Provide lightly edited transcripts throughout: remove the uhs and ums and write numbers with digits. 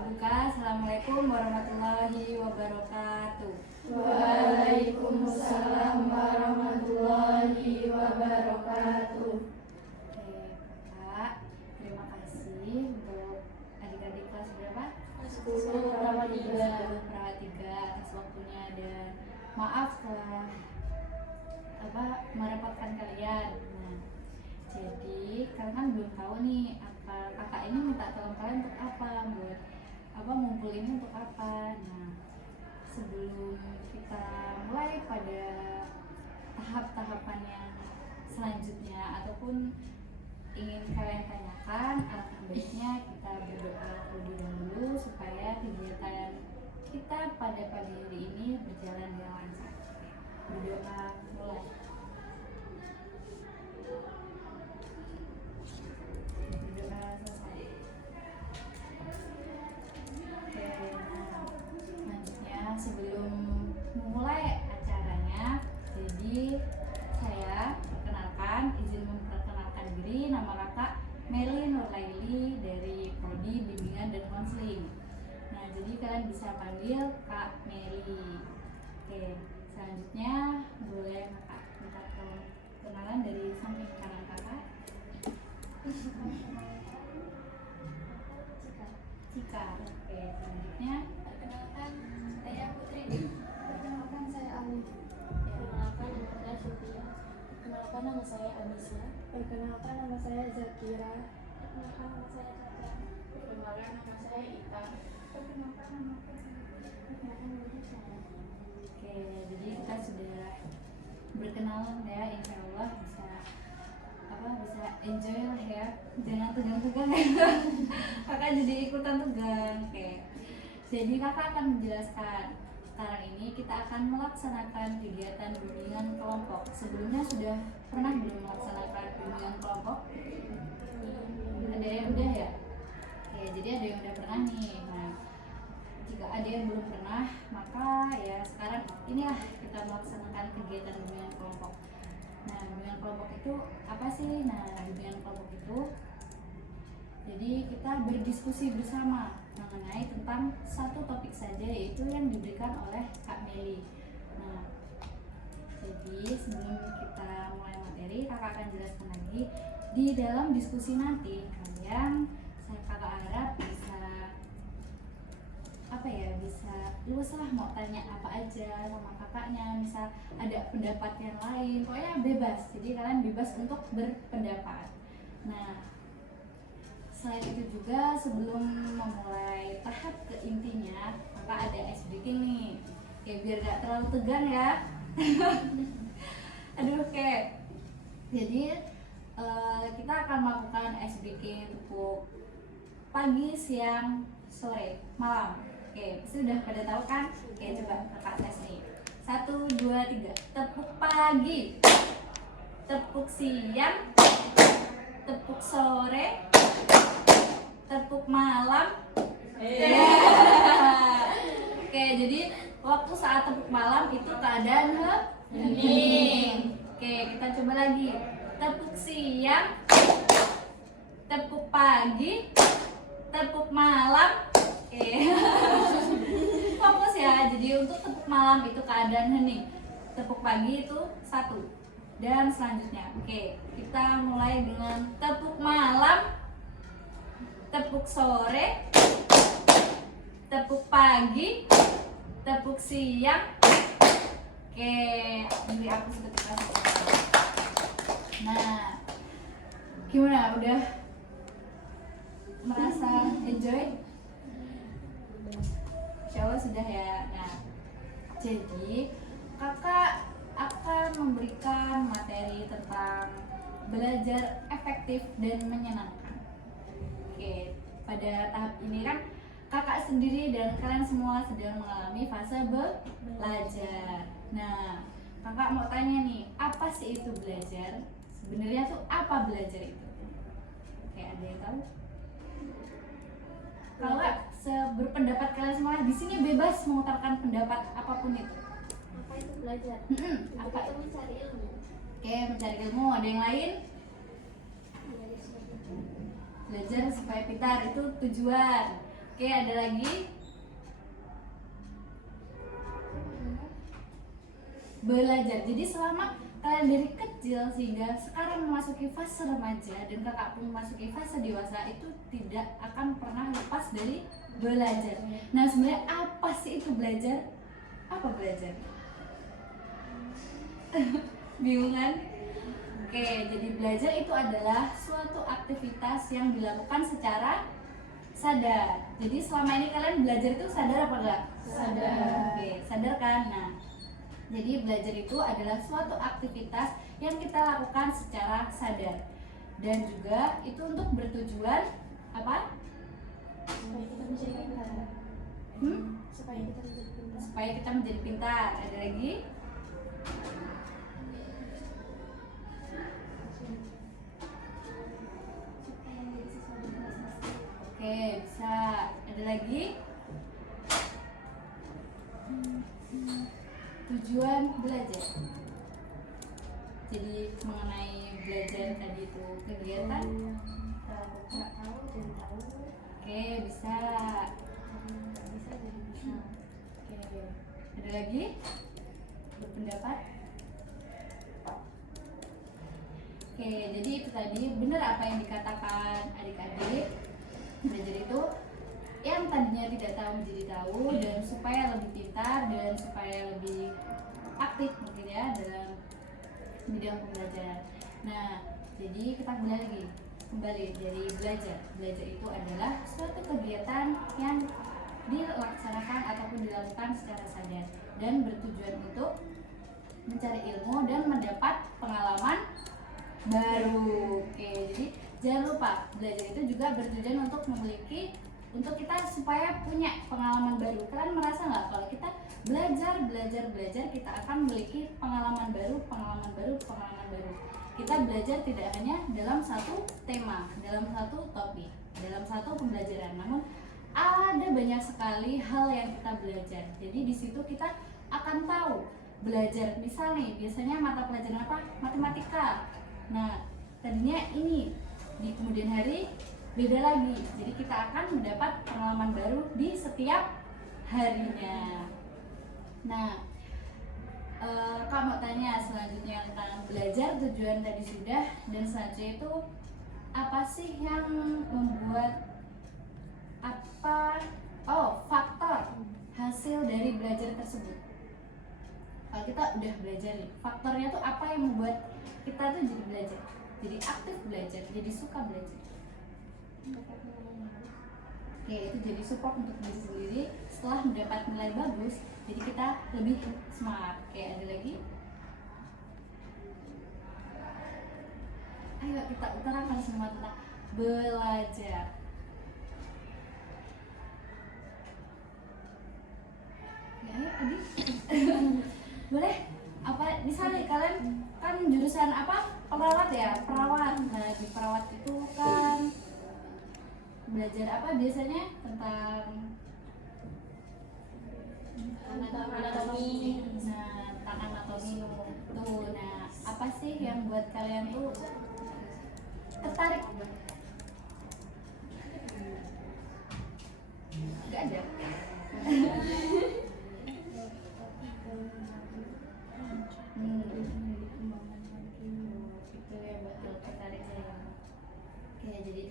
Buka. Assalamualaikum warahmatullahi wabarakatuh. Waalaikumsalam warahmatullahi wabarakatuh. Oke, Kak, terima kasih untuk adik-adik kelas berapa? 10 Pramadina. Pramadina atas waktunya dan maaf telah merepotkan kalian. Nah, jadi kalian kan belum tahu nih apa kakak ini minta tolong kalian untuk apa, buat ngumpul ini untuk apa. Nah, sebelum kita mulai pada tahap-tahapan yang selanjutnya ataupun ingin kalian tanyakan, alangkah baiknya kita berdoa terlebih dahulu supaya kegiatan kita pada pagi hari ini berjalan dengan lancar. Berdoa mulai. Berdoa selesai. Oke, nah selanjutnya sebelum memulai acaranya, jadi saya izin memperkenalkan diri, nama kakak Meli Nurlaili dari Prodi Bimbingan dan Konseling. Nah, jadi kalian bisa panggil Kak Meli. Oke, selanjutnya boleh kakak minta kenalan dari samping kanan kakak. Cika. Oke, selanjutnya Perkenalkan, saya Putri. Perkenalkan, saya Ali. Perkenalkan, nama saya Sofia. Perkenalkan, nama saya Anissa. Perkenalkan, nama saya Zakira. Perkenalkan, nama saya Catra. Perkenalkan, nama saya Ita. Perkenalkan, nama saya Oke, jadi kita sudah berkenalan ya, insya Allah bisa enjoy lah ya, jangan tegang-tegang ya. Kakak jadi ikutan tegang. Oke, jadi kakak akan menjelaskan. Sekarang ini kita akan melaksanakan kegiatan bimbingan kelompok. Sebelumnya sudah pernah belum melaksanakan bimbingan kelompok? Ada yang udah ya? Oke, jadi ada yang udah pernah nih. Nah, jika ada yang belum pernah, maka ya sekarang inilah kita melaksanakan kegiatan bimbingan kelompok. Nah, bimbingan kelompok itu apa sih? Nah, bimbingan kelompok itu jadi kita berdiskusi bersama mengenai tentang satu topik saja, yaitu yang diberikan oleh Kak Meli. Nah, jadi sebelum kita mulai materi, kakak akan jelaskan lagi di dalam diskusi nanti kakak harap bisa bisa luas lah, mau tanya apa aja sama kakaknya, misal ada pendapat yang lain, pokoknya bebas, jadi kalian bebas untuk berpendapat. Nah, selain itu juga sebelum memulai tahap ke intinya, kakak ada ice breaking nih, kayak biar gak terlalu tegang ya. Aduh, kayak jadi kita akan melakukan ice breaking untuk pagi, siang, sore, malam. Oke, sudah pada tahu kan? Oke, coba kakak tes nih. 1, 2, 3. Tepuk pagi, tepuk siang, tepuk sore, tepuk malam. Oke, jadi waktu saat tepuk malam itu keadaan hening. Oke, kita coba lagi. Tepuk siang, tepuk pagi, tepuk malam. Oke. Fokus ya. Jadi untuk tepuk malam itu keadaan hening. Tepuk pagi itu 1. Dan selanjutnya, oke, kita mulai dengan tepuk malam, tepuk sore, tepuk pagi, tepuk siang. Oke, beri aku seketika. Nah, gimana? Udah merasa enjoy? Insya Allah sudah ya. Nah, jadi kakak akan memberikan materi tentang belajar efektif dan menyenangkan. Oke, pada tahap ini kan kakak sendiri dan kalian semua sedang mengalami fase belajar. Nah, kakak mau tanya nih, apa sih itu belajar? Sebenarnya tuh apa belajar itu? Oke, ada yang tahu? Kalau nggak, berpendapat kalian semua di sini bebas mengutarakan pendapat apapun itu. Apa itu belajar? Apa? Itu mencari ilmu. Oke, mencari ilmu. Ada yang lain? Belajar supaya pintar itu tujuan. Oke, ada lagi? Belajar. Jadi selama kalian dari kecil sehingga sekarang memasuki fase remaja dan kakak pun memasuki fase dewasa, itu tidak akan pernah lepas dari belajar. Nah, sebenarnya apa sih itu belajar? Apa belajar? Bingung kan? Oke, jadi belajar itu adalah suatu aktivitas yang dilakukan secara sadar. Jadi selama ini kalian belajar itu sadar apa enggak? Sadar. Oke, sadar kan? Nah, jadi belajar itu adalah suatu aktivitas yang kita lakukan secara sadar. Dan juga itu untuk bertujuan apa? Supaya kita menjadi pintar. Supaya kita menjadi pintar. Supaya kita menjadi pintar. Ada lagi? supaya menjadi siswa berprestasi. Oke, bisa. Ada lagi? Tujuan belajar. Jadi mengenai belajar tadi itu kegiatan. Nggak tahu jadi tahu, Oke, bisa. nggak bisa jadi bisa. Oke, ada lagi? Berpendapat? Oke, jadi itu tadi benar apa yang dikatakan adik-adik. Belajar itu yang tadinya tidak tahu menjadi tahu, dan supaya lebih pintar dan supaya lebih aktif mungkin ya dalam bidang pembelajaran. Nah, jadi kita kembali dari belajar. Belajar itu adalah suatu kegiatan yang dilaksanakan ataupun dilakukan secara sadar dan bertujuan untuk mencari ilmu dan mendapat pengalaman baru. Oke, jadi jangan lupa belajar itu juga bertujuan untuk kita supaya punya pengalaman baru. Kalian merasa nggak kalau kita belajar kita akan memiliki pengalaman baru. Kita belajar tidak hanya dalam satu tema, dalam satu topik, dalam satu pembelajaran, namun ada banyak sekali hal yang kita belajar. Jadi di situ kita akan tahu belajar. Misal nih, biasanya mata pelajaran apa? Matematika. Nah, tadinya ini, di kemudian hari beda lagi. Jadi kita akan mendapat pengalaman baru di setiap harinya. Nah, Kak mau tanya selanjutnya tentang belajar. Tujuan tadi sudah, dan selanjutnya itu apa sih yang membuat faktor hasil dari belajar tersebut. Kalau kita udah belajar nih, faktornya tuh apa yang membuat kita tuh jadi belajar, jadi aktif belajar, jadi suka belajar. Oke, itu jadi support untuk diri sendiri. Setelah mendapat nilai bagus, jadi kita lebih semangat. Oke, ada lagi? Ayo kita utarakan semua tentang belajar. Ya, ayo Adi. Boleh? Apa misalnya kalian kan jurusan apa? Perawat ya? Perawat. Nah, di perawat itu kan belajar apa biasanya? Tentang anatomi. Nah, tentang anatomi tuh. Nah, apa sih yang buat kalian tuh tertarik? Gak ada. Itu ya betul tertariknya. Oke, jadi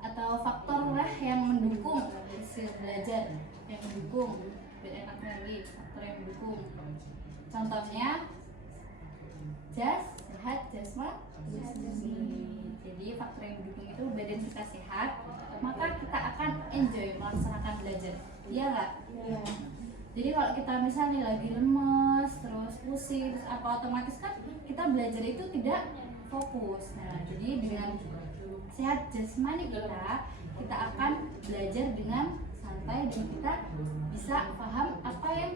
atau faktor lah yang mendukung hasil belajar, yang mendukung biar enak lagi, faktor yang mendukung. Contohnya sehat jasmani. Jadi faktor yang mendukung itu badan kita sehat, maka kita akan enjoy melaksanakan belajar. Iya nggak? Iya. Jadi kalau kita misalnya lagi lemes, terus pusing, terus apa, otomatis kan kita belajar itu tidak fokus. Nah, jadi dengan sehat jasmani kita akan belajar dengan santai dan kita bisa paham apa yang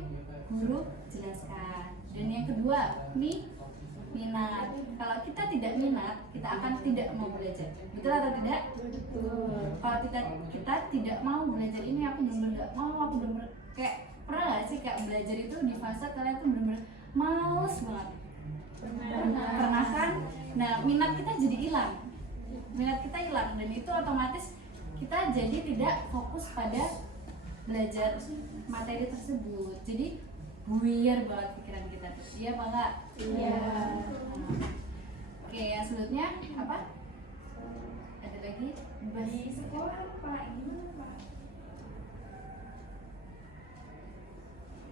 guru jelaskan. Dan yang kedua, minat. Kalau kita tidak minat, kita akan tidak mau belajar. Betul atau tidak? Betul. Kalau kita tidak mau belajar ini, aku benar-benar nggak mau, aku benar-benar kayak pernah nggak sih kayak belajar itu di fase kalian tuh benar-benar males banget? Pernah kan? Nah, minat kita jadi hilang. Dan itu otomatis kita jadi tidak fokus pada belajar materi tersebut. Jadi buyar banget pikiran kita. Iya apa enggak? Iya. Oke, yang selanjutnya apa? Ada lagi? Di sekolah Pak, gimana Pak?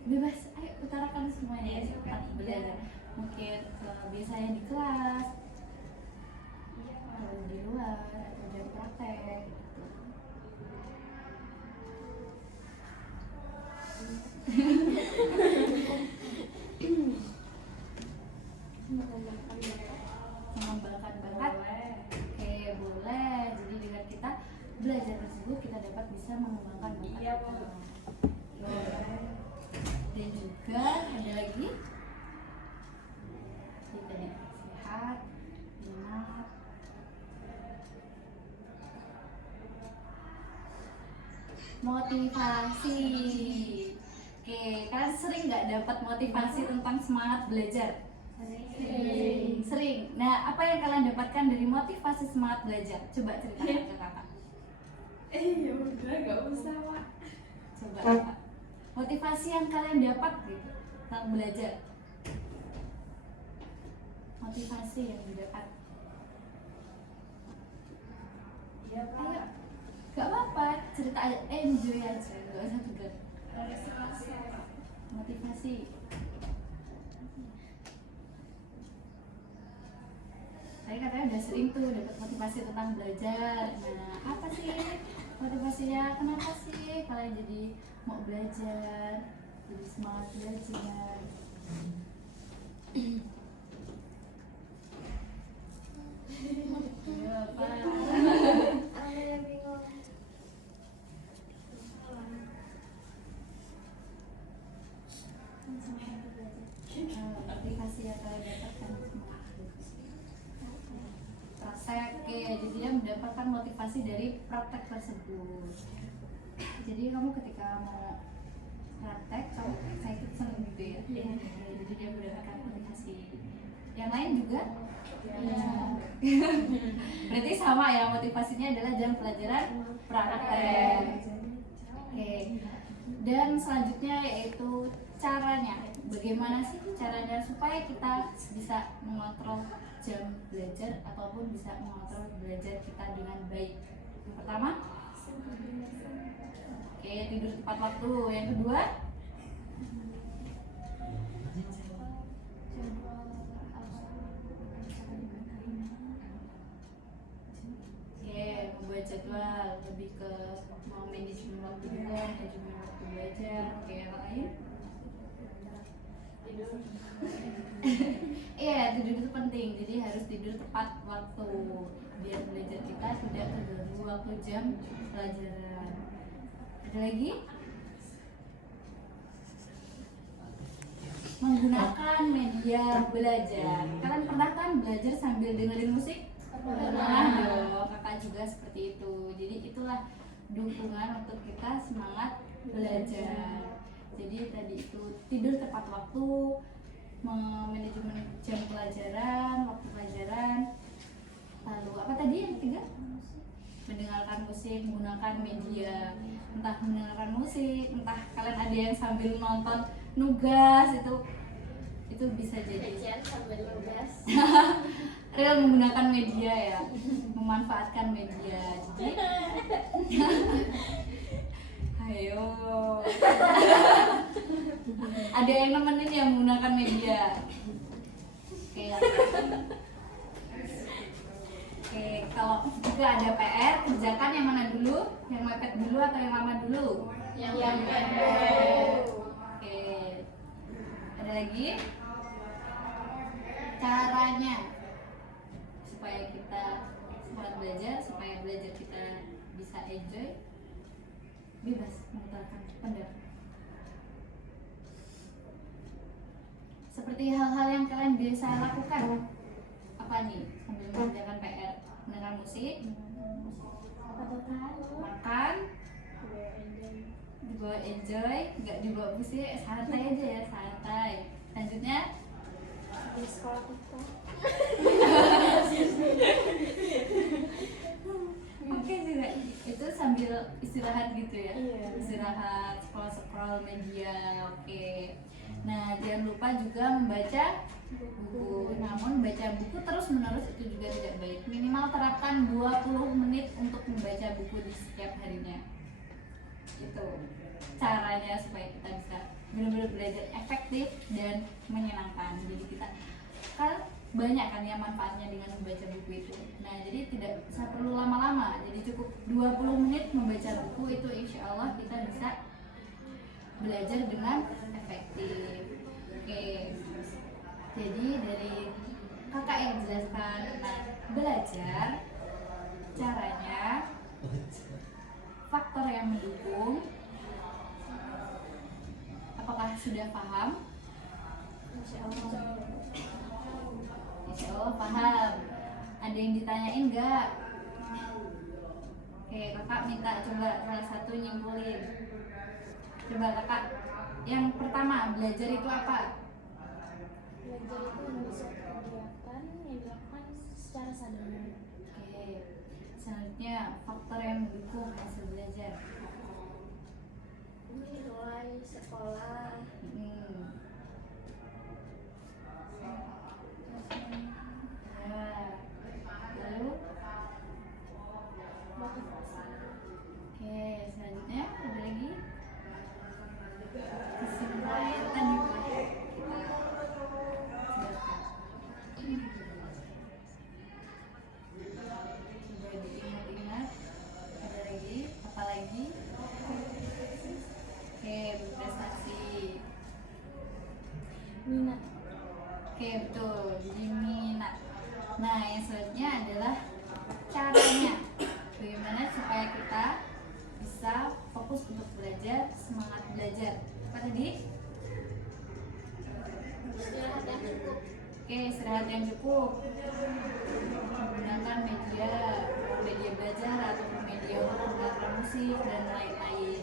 Bebas, ayo utarakan semuanya Iya, tentang iya. belajar. Mungkin biasanya di kelas, Iya Pak. atau di luar, atau jam praktek. Mengembangkan bakat. Oke, boleh. Jadi dengan kita belajar tersebut kita dapat bisa mengembangkan bakat. Iya, Bu. Dan juga ada lagi jadi tadi sehat, minat, motivasi. Oke, kalian sering nggak dapat motivasi tentang semangat belajar? Sering. Nah, apa yang kalian dapatkan dari motivasi semangat belajar? Coba ceritakan ke kakak. Ya udah, nggak usah Pak. Coba kakak. Motivasi yang kalian dapat gitu tentang belajar. Motivasi yang didapat. Iya Ayo, Pak. gak apa-apa, cerita aja, enjoy aja, gak usah tegang. Motivasi. Saya katanya udah sering tuh dapat motivasi tentang belajar. Nah, apa sih motivasinya? Kenapa sih kalian jadi mau belajar, jadi semangat belajar? Ya, apa? Ada yang bingung. Motivasi yang kalian dapatkan semangat praktek, jadi dia mendapatkan motivasi dari praktek tersebut. Jadi kamu ketika mau praktek, kamu excited seneng gitu ya. Jadi dia mendapatkan motivasi. Yang lain juga? Iya. Berarti sama ya, motivasinya adalah jam pelajaran praktek. Oke. Dan selanjutnya yaitu caranya. Bagaimana sih caranya supaya kita bisa mengontrol jam belajar ataupun bisa mengontrol belajar kita dengan baik? Yang pertama, oke, tidur tepat waktu. Yang kedua, oke, membuat jadwal, lebih ke mau manajemen waktu juga, manajemen waktu belajar. Oke, yang lain? Iya, tidur itu penting. Jadi harus tidur tepat waktu biar belajar kita tidak terganggu waktu jam pelajaran. Ada lagi? Menggunakan media belajar. Kalian pernah kan belajar sambil dengerin musik? Pernah dong. Kakak juga seperti itu. Jadi itulah dukungan untuk kita semangat belajar. Jadi tadi itu tidur tepat waktu, manajemen jam pelajaran, waktu pelajaran. Lalu apa tadi yang ketiga? Mendengarkan musik, menggunakan media. Entah mendengarkan musik, entah kalian ada yang sambil nonton nugas, itu bisa jadi Kajian sambil nugas. real menggunakan media ya, memanfaatkan media. Jadi ayo, ada yang nemenin yang menggunakan media. Oke, kalau juga ada PR, kerjakan yang mana dulu? Yang mepet dulu atau yang lama dulu? Yang mepet. Oke, ada lagi? Caranya supaya kita semangat belajar, supaya belajar kita bisa enjoy, bebas mengutarakan pendapat. Seperti hal-hal yang kalian biasa lakukan, apa nih? Sambil mengerjakan PR, mendengar musik, makan, dibawa enjoy, nggak dibawa musik, santai aja ya, santai. Selanjutnya di sekolah kita. oke juga. Itu sambil istirahat gitu ya? Iya. Istirahat, scroll media, oke. Nah, jangan lupa juga membaca buku. Namun baca buku terus menerus itu juga tidak baik. Minimal terapkan 20 menit untuk membaca buku di setiap harinya. Itu caranya supaya kita bisa benar-benar belajar efektif dan menyenangkan. Jadi kita kan banyak kan ya manfaatnya dengan membaca buku itu. Nah, jadi tidak perlu lama-lama. Jadi cukup 20 menit membaca buku itu, insya Allah kita bisa belajar dengan efektif. Oke. Jadi dari kakak yang jelaskan tentang belajar, caranya, faktor yang mendukung, apakah sudah paham? Insya Allah. Insya Allah paham. Ada yang ditanyain nggak? Oke, kakak minta coba salah satu nyimpulin. Coba kakak, yang pertama, belajar itu apa? Belajar itu adalah suatu kegiatan yang dilakukan secara sadar. Oke, selanjutnya faktor yang mendukung hasil belajar. Nilai sekolah, Ya. Lalu, Motivasi. oke, selanjutnya ada lagi kesimpulan tadi telah kita jelaskan. Coba diingat-ingat, ada lagi, apa lagi? Oke, berprestasi. Minat. Oke, betul, jadi minat. Nah, yang selanjutnya adalah caranya. Bagaimana supaya kita bisa fokus untuk belajar, semangat belajar. Apa tadi? istirahat yang cukup, Oke, istirahat yang cukup. Menggunakan media belajar atau media untuk mendengarkan musik dan lain-lain.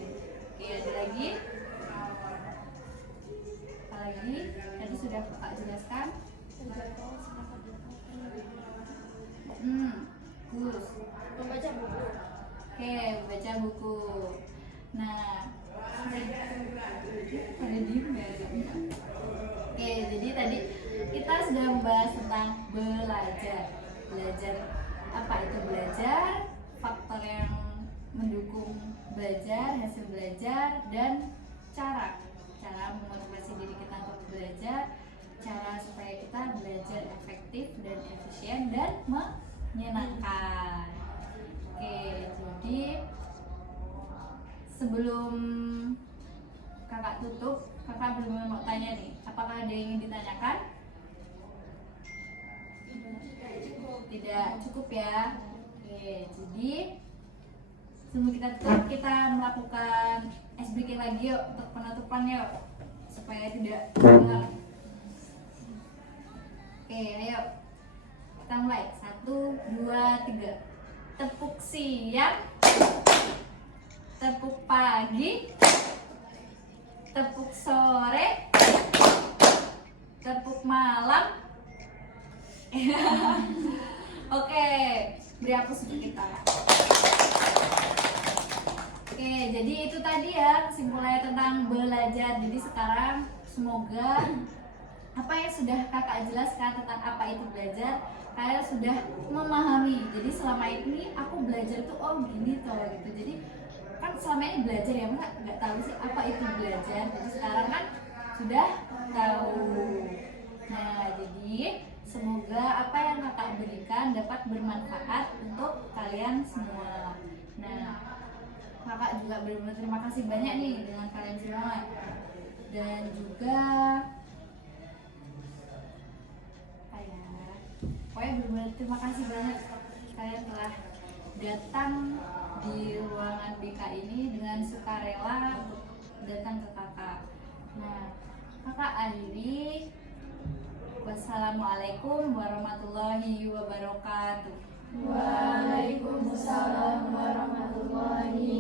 Oke, ada lagi? Apa lagi? Tadi sudah kakak jelaskan. Terjadwal semangat belajar. Bagus. membaca buku, Oke, baca buku. Nah, pada diem ya. Oke, jadi tadi kita sudah membahas tentang belajar. Belajar, apa itu belajar? Faktor yang mendukung belajar, hasil belajar, dan cara memotivasi diri kita untuk belajar, cara supaya kita belajar efektif dan efisien dan menyenangkan. Oke, jadi sebelum kakak tutup, kakak belum mau tanya nih, apakah ada yang ingin ditanyakan? Tidak cukup ya. Oke, jadi sebelum kita tutup, kita melakukan SBK lagi yuk untuk penutupan yuk, supaya tidak hilang. Oke, ayo kita mulai. 1, 2, 3. Tepuk siang, tepuk pagi, tepuk sore, tepuk malam. Oke, beri aplaus untuk kita. Oke, jadi itu tadi ya kesimpulannya tentang belajar. Jadi sekarang semoga apa yang sudah kakak jelaskan tentang apa itu belajar, kalian sudah memahami. Jadi selama ini aku belajar tuh oh gini toh gitu. Jadi kan selama ini belajar ya nggak tahu sih apa itu belajar. Jadi sekarang kan sudah tahu. Nah, jadi semoga apa yang kakak berikan dapat bermanfaat untuk kalian semua. Nah, kakak juga benar-benar terima kasih banyak nih dengan kalian semua. Dan juga pokoknya benar-benar terima kasih banyak kalian telah datang di ruangan BK ini dengan sukarela untuk datang ke kakak. Nah, kakak akhiri. Wassalamualaikum warahmatullahi wabarakatuh. Waalaikumsalam warahmatullahi